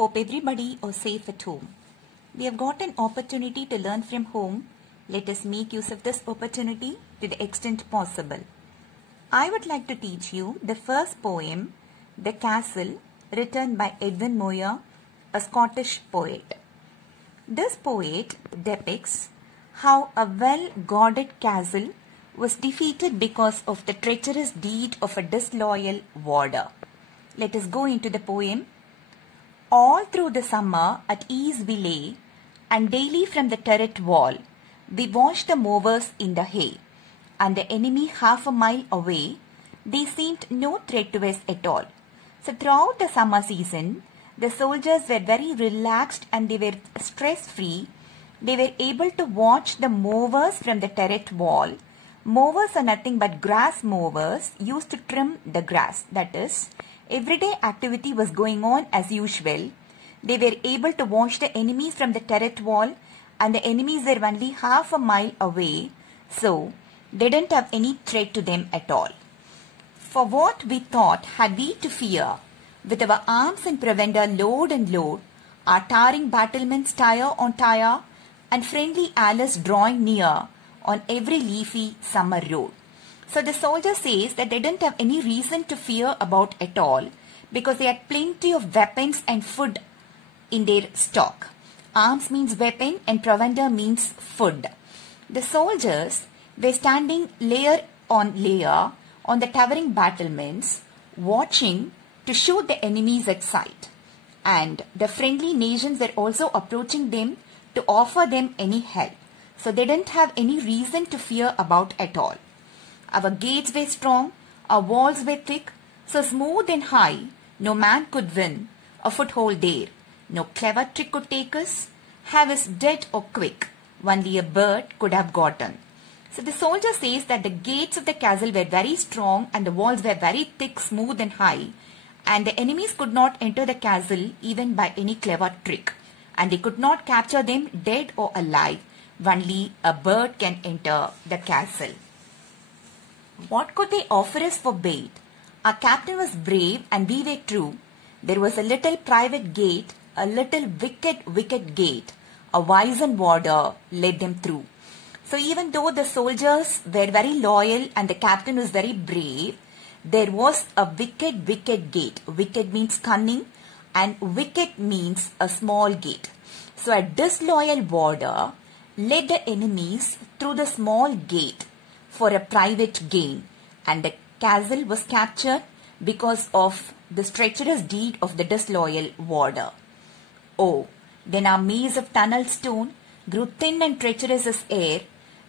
Hope everybody is safe at home. We have got an opportunity to learn from home. Let us make use of this opportunity to the extent possible. I would like to teach you the first poem, The Castle, written by Edwin Moir, a Scottish poet. This poet depicts how a well-guarded castle was defeated because of the treacherous deed of a disloyal warder. Let us go into the poem. All through the summer at ease we lay, and daily from the turret wall we watched the movers in the hay, and the enemy half a mile away, they seemed no threat to us at all. So throughout the summer season, the soldiers were very relaxed and they were stress-free. They were able to watch the movers from the turret wall. Movers are nothing but grass mowers used to trim the grass. That is, everyday activity was going on as usual. They were able to watch the enemies from the turret wall, and the enemies were only half a mile away, so they didn't have any threat to them at all. For what we thought had we to fear, with our arms and provender load and load, our towering battlements tire on tire, and friendly allies drawing near on every leafy summer road. So the soldier says that they didn't have any reason to fear about at all because they had plenty of weapons and food in their stock. Arms means weapon and provender means food. The soldiers were standing layer on layer on the towering battlements, watching to shoot the enemies at sight. And the friendly nations were also approaching them to offer them any help. So they didn't have any reason to fear about at all. Our gates were strong, our walls were thick, so smooth and high, no man could win a foothold there. No clever trick could take us, have us dead or quick, only a bird could have gotten. So the soldier says that the gates of the castle were very strong and the walls were very thick, smooth and high, and the enemies could not enter the castle even by any clever trick, and they could not capture them dead or alive. Only a bird can enter the castle. What could they offer us for bait? Our captain was brave and we were true. There was a little private gate, a little wicked gate. A wizened warder led them through. So even though the soldiers were very loyal and the captain was very brave, there was a wicked gate. Wicked means cunning and wicked means a small gate. So a disloyal warder led the enemies through the small gate for a private gain, and the castle was captured because of the treacherous deed of the disloyal warder. Oh, then our maze of tunnel stone grew thin and treacherous as air.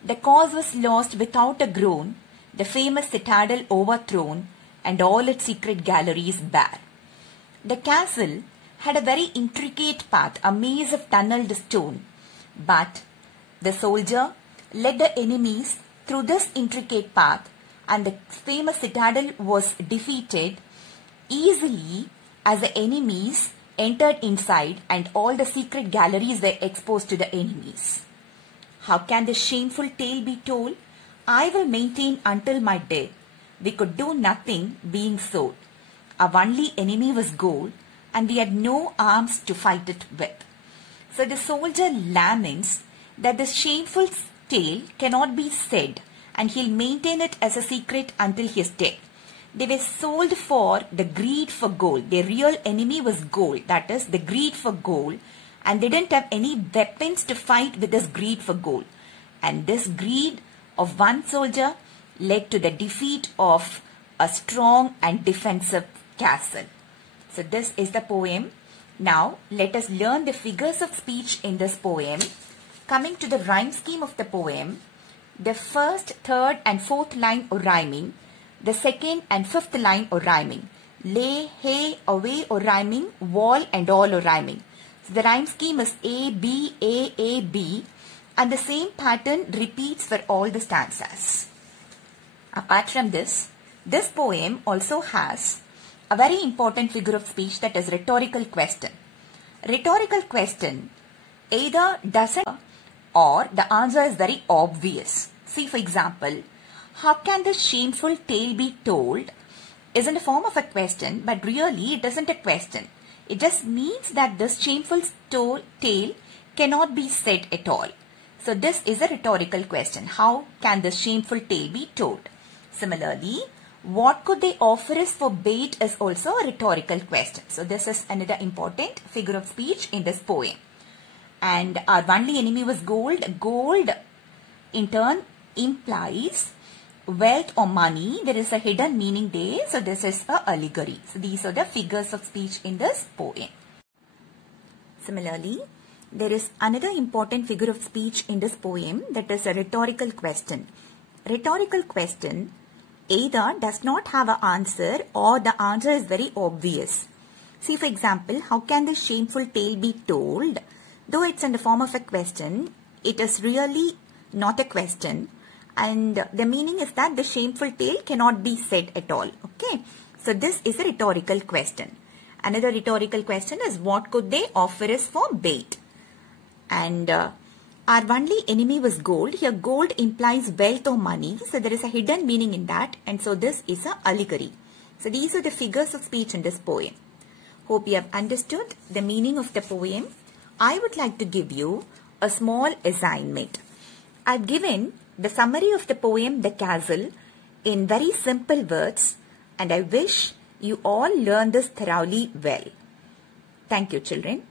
The cause was lost without a groan, the famous citadel overthrown, and all its secret galleries bare. The castle had a very intricate path, a maze of tunneled stone, but the soldier led the enemies through this intricate path, and the famous citadel was defeated easily as the enemies entered inside and all the secret galleries were exposed to the enemies. How can this shameful tale be told? I will maintain until my death. We could do nothing being sold. Our only enemy was gold, and we had no arms to fight it with. So the soldier laments that this shameful tale cannot be said, and he'll maintain it as a secret until his death. They were sold for the greed for gold. Their real enemy was gold, that is the greed for gold, and they didn't have any weapons to fight with this greed for gold. And this greed of one soldier led to the defeat of a strong and defensive castle. So this is the poem. Now let us learn the figures of speech in this poem. Coming to the rhyme scheme of the poem, the first, third and fourth line are rhyming. The second and fifth line are rhyming. Lay, hay, away are rhyming. Wall and all are rhyming. So the rhyme scheme is A, B, and the same pattern repeats for all the stanzas. Apart from this poem also has a very important figure of speech, that is rhetorical question. Rhetorical question either doesn't or the answer is very obvious. See, for example, how can this shameful tale be told isn't a form of a question, but really it isn't a question. It just means that this shameful tale cannot be said at all. So this is a rhetorical question. How can this shameful tale be told? Similarly, what could they offer us for bait is also a rhetorical question. So this is another important figure of speech in this poem. And our only enemy was gold. Gold in turn implies wealth or money. There is a hidden meaning there. So this is a allegory. So these are the figures of speech in this poem. Similarly, there is another important figure of speech in this poem, that is a rhetorical question. Rhetorical question either does not have an answer or the answer is very obvious. See, for example, how can this shameful tale be told? Though it's in the form of a question, it is really not a question. And the meaning is that the shameful tale cannot be said at all. Okay. So this is a rhetorical question. Another rhetorical question is, what could they offer us for bait? And our only enemy was gold. Here gold implies wealth or money. So there is a hidden meaning in that. And so this is an allegory. So these are the figures of speech in this poem. Hope you have understood the meaning of the poem. I would like to give you a small assignment. I've given the summary of the poem The Castle in very simple words, and I wish you all learn this thoroughly well. Thank you, children.